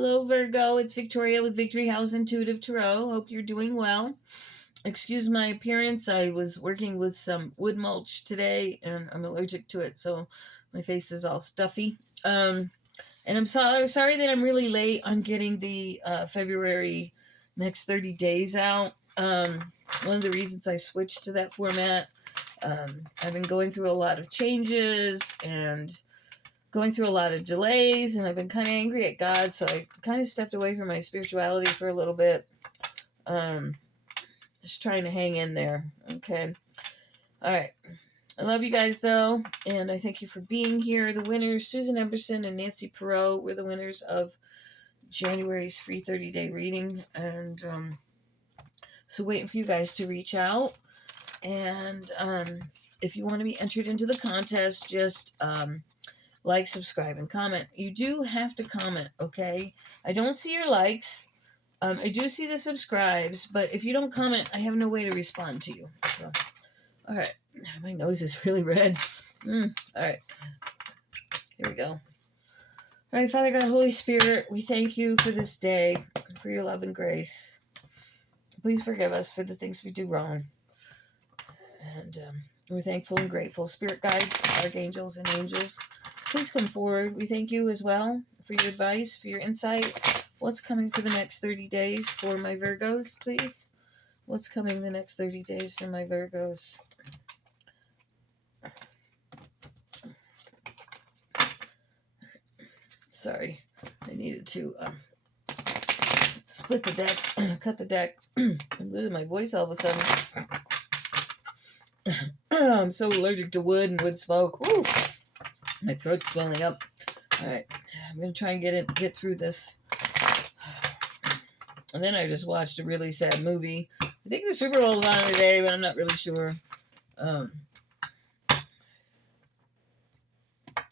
Hello, Virgo. It's Victoria with Victory House Intuitive Tarot. Hope you're doing well. Excuse my appearance. I was working with some wood mulch today, and I'm allergic to it, so my face is all stuffy. And I'm sorry that I'm really late on getting the February next 30 days out. One of the reasons I switched to that format, I've been going through a lot of changes and going through a lot of delays, and I've been kind of angry at God, so I kind of stepped away from my spirituality for a little bit. Just trying to hang in there. Okay. All right. I love you guys, though, and I thank you for being here. The winners, Susan Emberson and Nancy Perot, were the winners of January's free 30-day reading, and so waiting for you guys to reach out. And if you want to be entered into the contest, just like, subscribe, and comment. You do have to comment, okay? I don't see your likes. I do see the subscribes, but if you don't comment, I have no way to respond to you. So, all right. My nose is really red. All right. Here we go. All right, Father God, Holy Spirit, we thank you for this day, for your love and grace. Please forgive us for the things we do wrong. And we're thankful and grateful. Spirit guides, archangels, and angels, please come forward. We thank you as well for your advice, for your insight. What's coming for the next 30 days for my Virgos, please? What's coming the next 30 days for my Virgos? Sorry, I needed to split the deck, cut the deck. I'm losing my voice all of a sudden. I'm so allergic to wood and wood smoke. Woo! My throat's swelling up. All right, I'm gonna try and get through this. And then I just watched a really sad movie. I think the Super Bowl's on today, but I'm not really sure.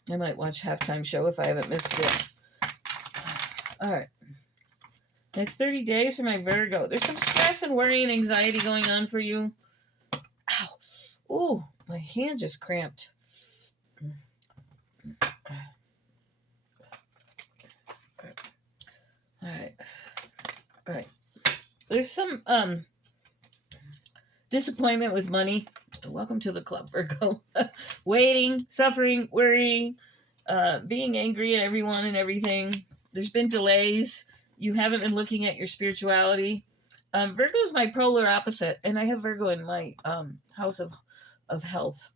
I might watch halftime show if I haven't missed it. All right. Next 30 days for my Virgo. There's some stress and worry and anxiety going on for you. Ow. Ooh, my hand just cramped. All right. There's some disappointment with money. Welcome to the club, Virgo. Waiting, suffering, worrying, being angry at everyone and everything. There's been delays. You haven't been looking at your spirituality. Virgo is my polar opposite, and I have Virgo in my house of health.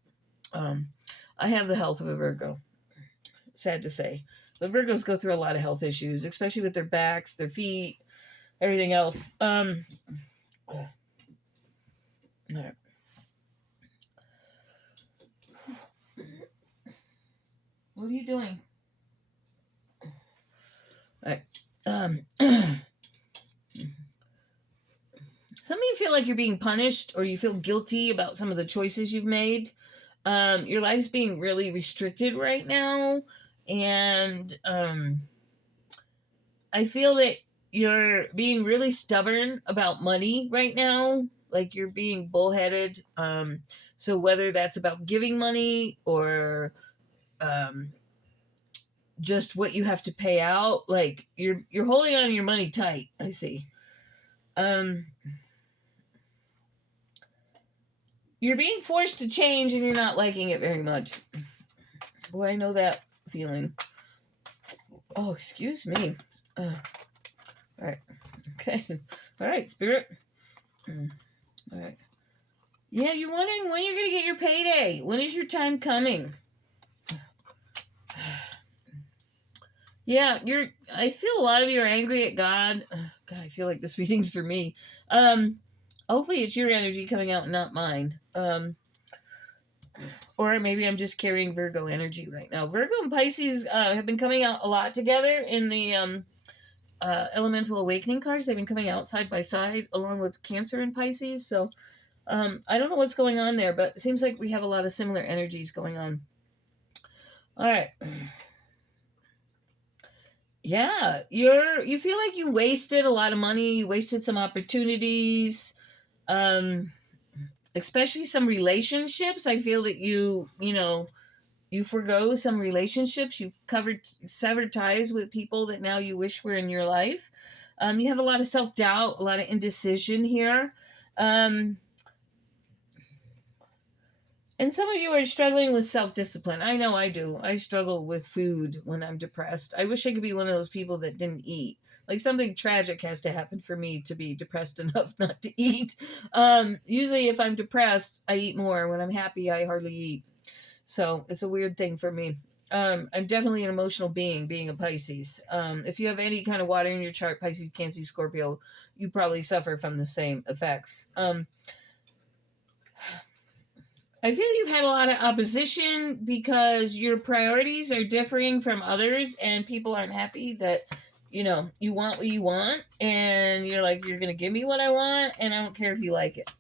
I have the health of a Virgo. Sad to say. But Virgos go through a lot of health issues, especially with their backs, their feet, everything else. All right. What are you doing? All right. Some of you feel like you're being punished, or you feel guilty about some of the choices you've made. Your life's being really restricted right now, and I feel that you're being really stubborn about money right now. Like you're being bullheaded. So whether that's about giving money or just what you have to pay out, like you're holding on to your money tight. I see. You're being forced to change, and you're not liking it very much. Boy, I know that feeling. Oh, excuse me. All right. Okay. All right, Spirit. All right. Yeah, you're wondering when you're going to get your payday. When is your time coming? Yeah, I feel a lot of you are angry at God. God, I feel like this reading's for me. Hopefully it's your energy coming out and not mine. Or maybe I'm just carrying Virgo energy right now. Virgo and Pisces have been coming out a lot together in the Elemental Awakening cards. They've been coming out side by side along with Cancer and Pisces. So I don't know what's going on there, but it seems like we have a lot of similar energies going on. All right. Yeah, you feel like you wasted a lot of money. You wasted some opportunities. Especially some relationships. I feel that you You forgo some relationships. You've severed ties with people that now you wish were in your life. You have a lot of self-doubt, a lot of indecision here. And some of you are struggling with self-discipline. I know I do. I struggle with food when I'm depressed. I wish I could be one of those people that didn't eat. Like something tragic has to happen for me to be depressed enough not to eat. Usually if I'm depressed, I eat more. When I'm happy, I hardly eat. So it's a weird thing for me. I'm definitely an emotional being a Pisces. If you have any kind of water in your chart, Pisces, Cancer, Scorpio, you probably suffer from the same effects. I feel you've had a lot of opposition because your priorities are differing from others and people aren't happy that, you want what you want and you're like, you're going to give me what I want and I don't care if you like it.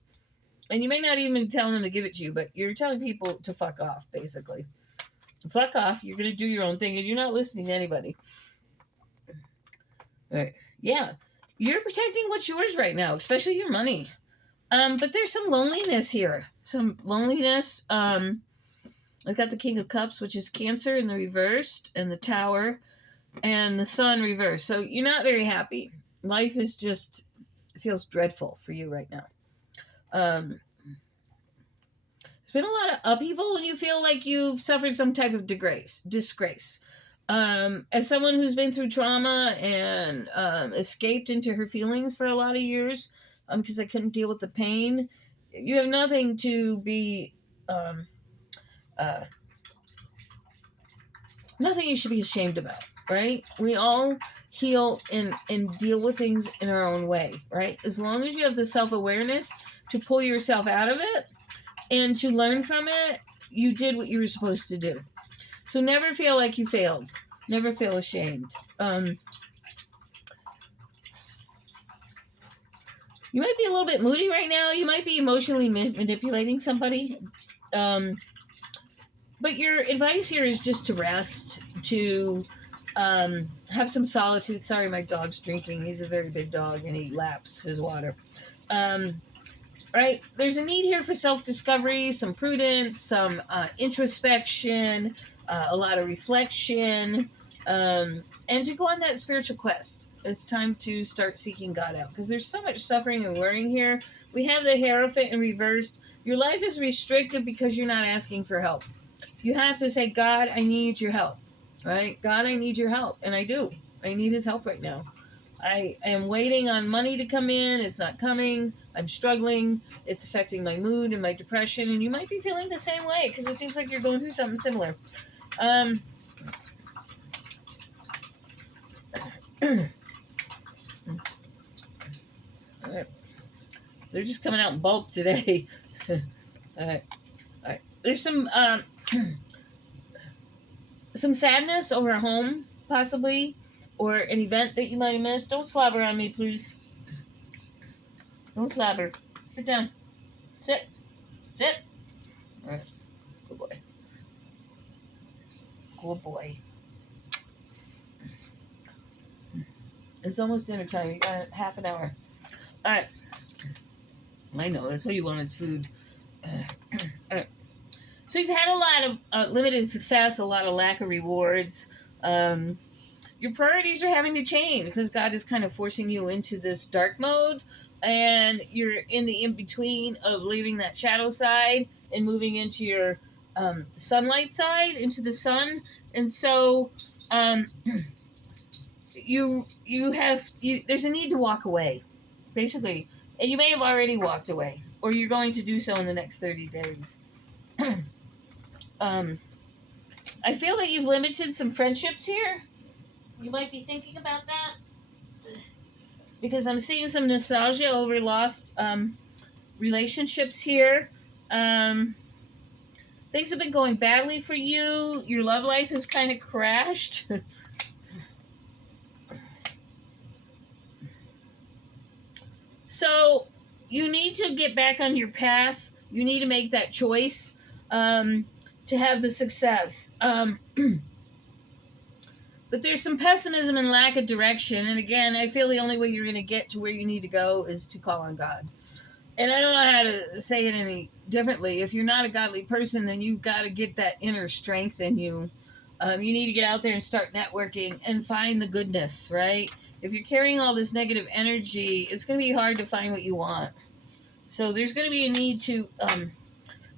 And you may not even tell them to give it to you, but you're telling people to fuck off, basically. Fuck off. You're going to do your own thing and you're not listening to anybody. All right. Yeah. You're protecting what's yours right now, especially your money. But there's some loneliness here. Some loneliness. I've got the King of Cups, which is Cancer in the reversed, and the Tower, and the Sun reversed. So you're not very happy. Life is just, it feels dreadful for you right now. There's been a lot of upheaval, and you feel like you've suffered some type of disgrace. As someone who's been through trauma and escaped into her feelings for a lot of years, because I couldn't deal with the pain, you have nothing to be, nothing you should be ashamed about, right? We all heal and deal with things in our own way, right? As long as you have the self-awareness to pull yourself out of it and to learn from it, you did what you were supposed to do. So never feel like you failed. Never feel ashamed. You might be a little bit moody right now. You might be emotionally manipulating somebody. But your advice here is just to rest, to have some solitude. Sorry, my dog's drinking. He's a very big dog, and he laps his water. Right? There's a need here for self-discovery, some prudence, some introspection, a lot of reflection, and to go on that spiritual quest. It's time to start seeking God out because there's so much suffering and worrying here. We have the Hierophant in reversed. Your life is restricted because you're not asking for help. You have to say, God, I need your help, right? God, I need your help. And I do. I need his help right now. I am waiting on money to come in. It's not coming. I'm struggling. It's affecting my mood and my depression. And you might be feeling the same way because it seems like you're going through something similar. All right. They're just coming out in bulk today. All right. There's some sadness over a home, possibly, or an event that you might have missed. Don't slobber on me, please. Don't slobber. Sit down. Sit. All right. Good boy. Good boy. It's almost dinner time. You got half an hour. All right. I know. That's what you want is food. All right. So you've had a lot of limited success, a lot of lack of rewards. Your priorities are having to change because God is kind of forcing you into this dark mode, and you're in the in-between of leaving that shadow side and moving into your sunlight side, into the sun. And so there's a need to walk away, basically. And you may have already walked away, or you're going to do so in the next 30 days. I feel that you've limited some friendships here. You might be thinking about that. Because I'm seeing some nostalgia over lost relationships here. Things have been going badly for you. Your love life has kind of crashed. So you need to get back on your path. You need to make that choice to have the success. But there's some pessimism and lack of direction. And again, I feel the only way you're going to get to where you need to go is to call on God. and I don't know how to say it any differently. If you're not a godly person, then you've got to get that inner strength in you. You need to get out there and start networking and find the goodness, right? If you're carrying all this negative energy, it's going to be hard to find what you want. So there's going to be a need to,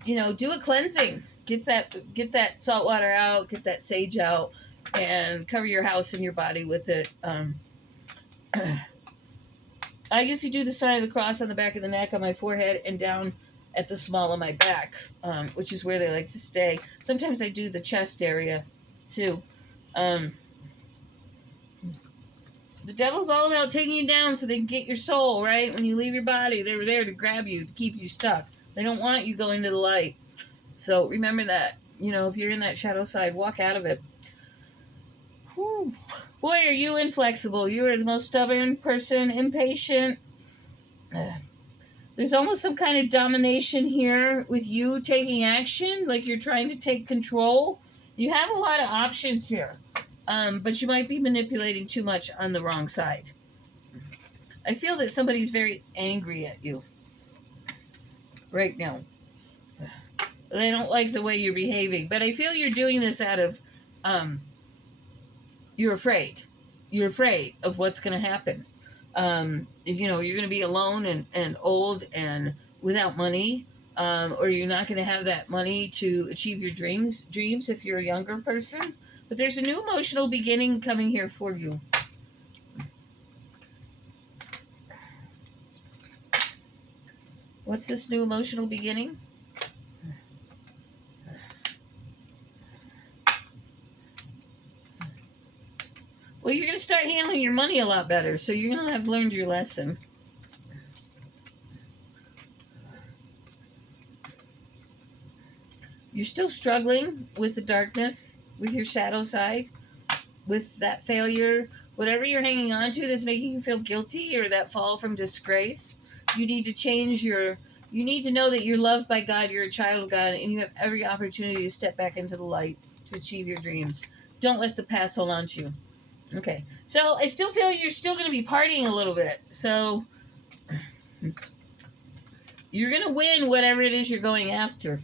do a cleansing. Get that salt water out, get that sage out, and cover your house and your body with it. I usually do the sign of the cross on the back of the neck, on my forehead, and down at the small of my back, which is where they like to stay. Sometimes I do the chest area, too. Um, the devil's all about taking you down so they can get your soul, right? When you leave your body, they were there to grab you, to keep you stuck. They don't want you going to the light. So remember that. If you're in that shadow side, walk out of it. Whew. Boy, are you inflexible. You are the most stubborn person, impatient. There's almost some kind of domination here with you taking action, like you're trying to take control. You have a lot of options here, but you might be manipulating too much on the wrong side. I feel that somebody's very angry at you right now. They don't like the way you're behaving, but I feel you're doing this out of, you're afraid. You're afraid of what's going to happen. You're going to be alone and old and without money, or you're not going to have that money to achieve your dreams if you're a younger person. But there's a new emotional beginning coming here for you. What's this new emotional beginning? Well, you're going to start handling your money a lot better, so you're going to have learned your lesson. You're still struggling with the darkness, with your shadow side, with that failure, whatever you're hanging on to that's making you feel guilty, or that fall from disgrace. You need to you need to know that you're loved by God, you're a child of God, and you have every opportunity to step back into the light to achieve your dreams. Don't let the past hold on to you. Okay, so I still feel you're still going to be partying a little bit. So you're going to win whatever it is you're going after.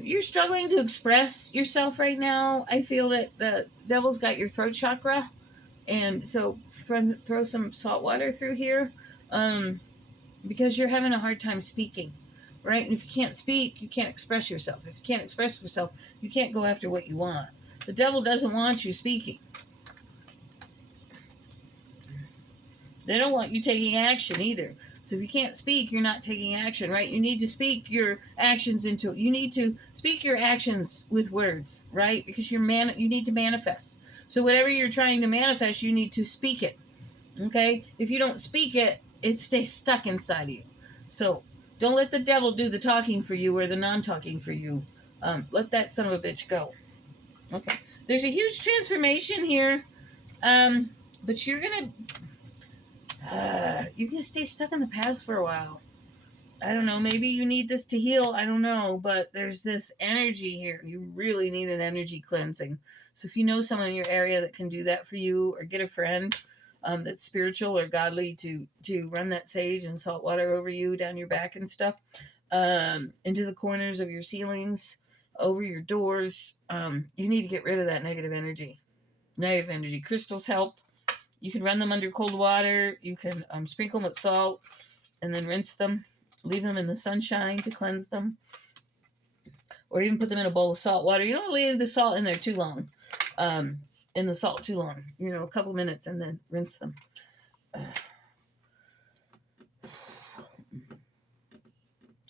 You're struggling to express yourself right now. I feel that the devil's got your throat chakra. And so throw some salt water through here, because you're having a hard time speaking, right? And if you can't speak, you can't express yourself. If you can't express yourself, you can't go after what you want. The devil doesn't want you speaking. They don't want you taking action either. So if you can't speak, you're not taking action, right? You need to speak your actions into. You need to speak your actions with words, right? Because you need to manifest. So whatever you're trying to manifest, you need to speak it. Okay? If you don't speak it, it stays stuck inside of you. So don't let the devil do the talking for you or the non-talking for you. Let that son of a bitch go. Okay. There's a huge transformation here, but you're gonna stay stuck in the past for a while. I don't know. Maybe you need this to heal. I don't know. But there's this energy here. You really need an energy cleansing. So if you know someone in your area that can do that for you, or get a friend that's spiritual or godly to run that sage and salt water over you, down your back and stuff, into the corners of your ceilings, over your doors, you need to get rid of that negative energy. Negative energy. Crystals help. You can run them under cold water. You can sprinkle them with salt and then rinse them. Leave them in the sunshine to cleanse them. Or even put them in a bowl of salt water. You don't leave the salt in there too long. In the salt too long. A couple minutes, and then rinse them. A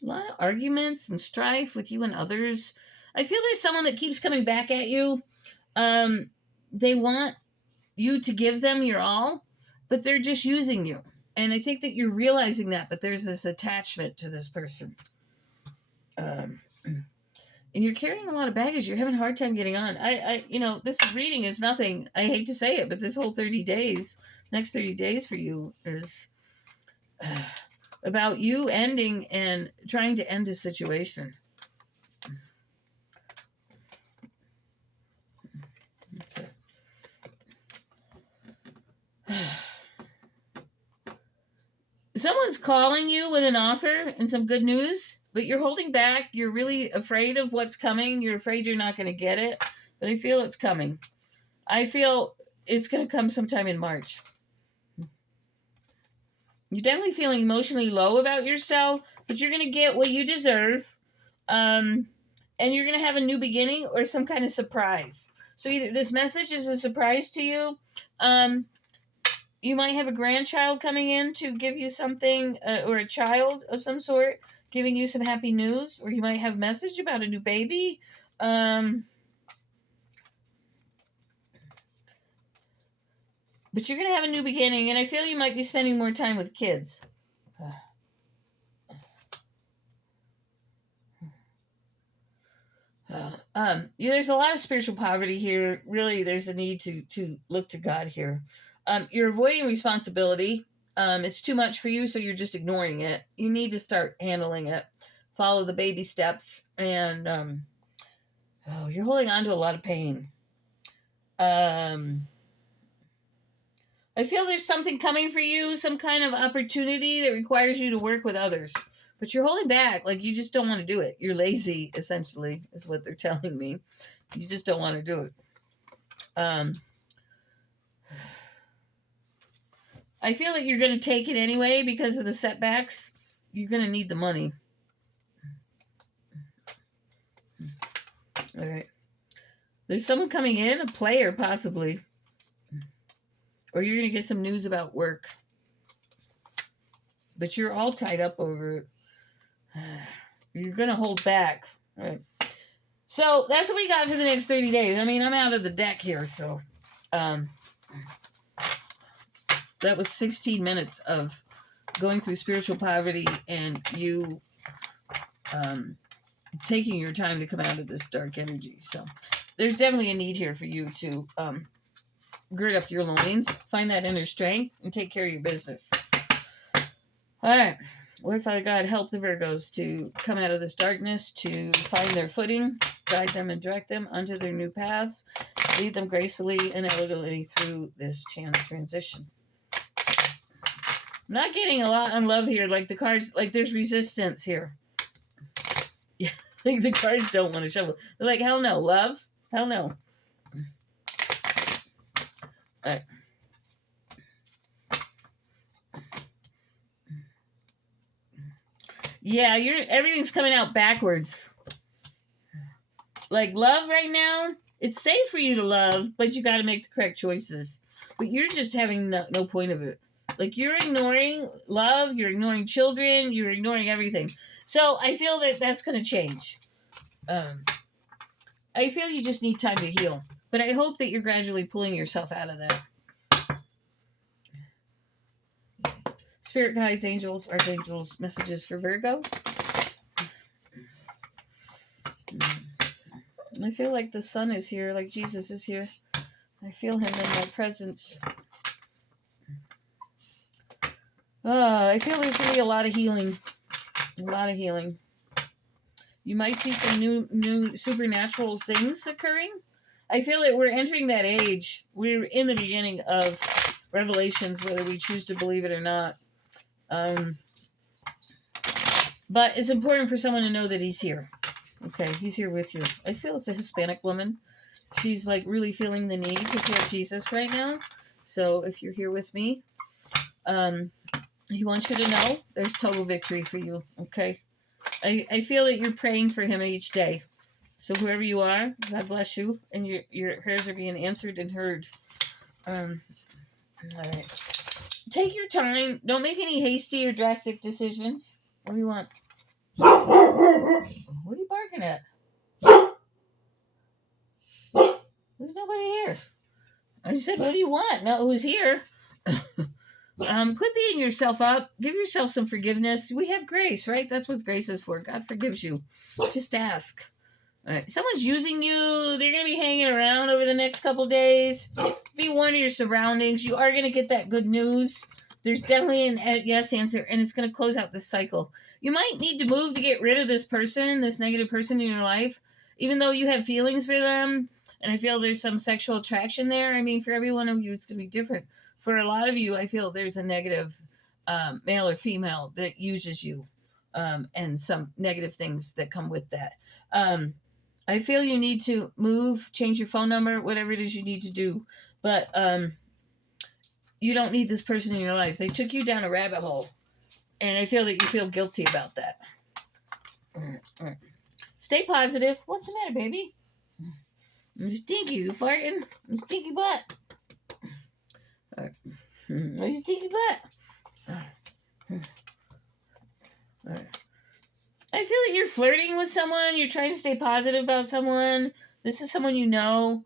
lot of arguments and strife with you and others. I feel there's someone that keeps coming back at you. They want you to give them your all, but they're just using you. And I think that you're realizing that, but there's this attachment to this person. And you're carrying a lot of baggage. You're having a hard time getting on. This reading is nothing. I hate to say it, but this whole 30 days, next 30 days for you is about you ending and trying to end a situation. Okay. Someone's calling you with an offer and some good news, but you're holding back. You're really afraid of what's coming. You're afraid you're not going to get it, but I feel it's coming. I feel it's going to come sometime in March. You're definitely feeling emotionally low about yourself, but you're going to get what you deserve. And you're going to have a new beginning or some kind of surprise. So either this message is a surprise to you. You might have a grandchild coming in to give you something, or a child of some sort giving you some happy news, or you might have a message about a new baby. But you're going to have a new beginning, and I feel you might be spending more time with kids. There's a lot of spiritual poverty here. Really, there's a need to look to God here. You're avoiding responsibility. It's too much for you, so you're just ignoring it. You need to start handling it. Follow the baby steps, and you're holding on to a lot of pain. I feel there's something coming for you, some kind of opportunity that requires you to work with others. But you're holding back, like you just don't want to do it. You're lazy, essentially, is what they're telling me. You just don't want to do it. I feel that you're going to take it anyway because of the setbacks. You're going to need the money. All right. There's someone coming in, a player possibly. Or you're going to get some news about work. But you're all tied up over it. You're going to hold back. All right. So that's what we got for the next 30 days. I mean, I'm out of the deck here, so that was 16 minutes of going through spiritual poverty and you taking your time to come out of this dark energy. So there's definitely a need here for you to gird up your loins, find that inner strength, and take care of your business. All right. Lord Father God, help the Virgos to come out of this darkness, to find their footing, guide them and direct them onto their new paths, lead them gracefully and elegantly through this channel transition. I'm not getting a lot on love here. Like the cards, like there's resistance here. Yeah, like the cards don't want to shovel. They're like, hell no. Love? Hell no. All right. Yeah, everything's coming out backwards. Like love right now, it's safe for you to love, but you got to make the correct choices. But you're just having no point of it. Like you're ignoring love, you're ignoring children, you're ignoring everything. So I feel that that's going to change. I feel you just need time to heal. But I hope that you're gradually pulling yourself out of that. Spirit guides, angels, archangels, messages for Virgo. I feel like the sun is here, like Jesus is here. I feel him in my presence. I feel there's going to be a lot of healing. A lot of healing. You might see some new supernatural things occurring. I feel that we're entering that age. We're in the beginning of revelations, whether we choose to believe it or not. But it's important for someone to know that he's here. Okay, he's here with you. I feel it's a Hispanic woman. She's like really feeling the need to feel Jesus right now. So if you're here with me, he wants you to know there's total victory for you. Okay, I feel that you're praying for him each day. So whoever you are, God bless you, and your prayers are being answered and heard. All right. Take your time. Don't make any hasty or drastic decisions. What do you want? What are you barking at? There's nobody here. I said, what do you want? Not who's here. Quit beating yourself up. Give yourself some forgiveness. We have grace, right? That's what grace is for. God forgives you. Just ask. All right. Someone's using you. They're going to be hanging around over the next couple days. Be warned of your surroundings. You are going to get that good news. There's definitely an yes answer, and it's going to close out this cycle. You might need to move to get rid of this person, this negative person in your life, even though you have feelings for them, and I feel there's some sexual attraction there. I mean, for every one of you, it's going to be different. For a lot of you, I feel there's a negative male or female, that uses you, and some negative things that come with that. I feel you need to move, change your phone number, whatever it is you need to do. But you don't need this person in your life. They took you down a rabbit hole. And I feel that you feel guilty about that. Stay positive. What's the matter, baby? You stinky. You farting? You stinky butt. You stinky butt. I feel that you're flirting with someone. You're trying to stay positive about someone. This is someone you know.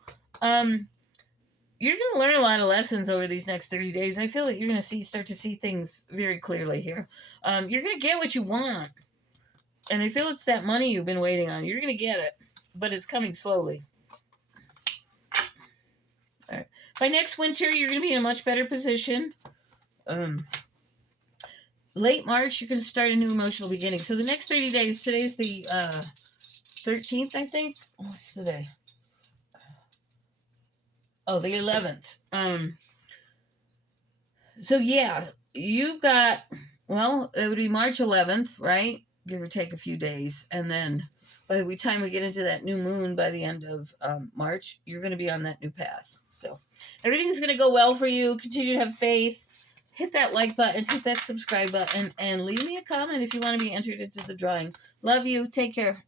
You're going to learn a lot of lessons over these next 30 days. I feel that you're going to start to see things very clearly here. You're going to get what you want. And I feel it's that money you've been waiting on. You're going to get it. But it's coming slowly. All right. By next winter, you're going to be in a much better position. Late March, you're going to start a new emotional beginning. So the next 30 days, today's the 13th, I think. What's today? Oh, the 11th. So yeah, you've got, well, it would be March 11th, right? Give or take a few days. And then by the time we get into that new moon by the end of March, you're going to be on that new path. So everything's going to go well for you. Continue to have faith. Hit that like button, hit that subscribe button, and leave me a comment if you want to be entered into the drawing. Love you. Take care.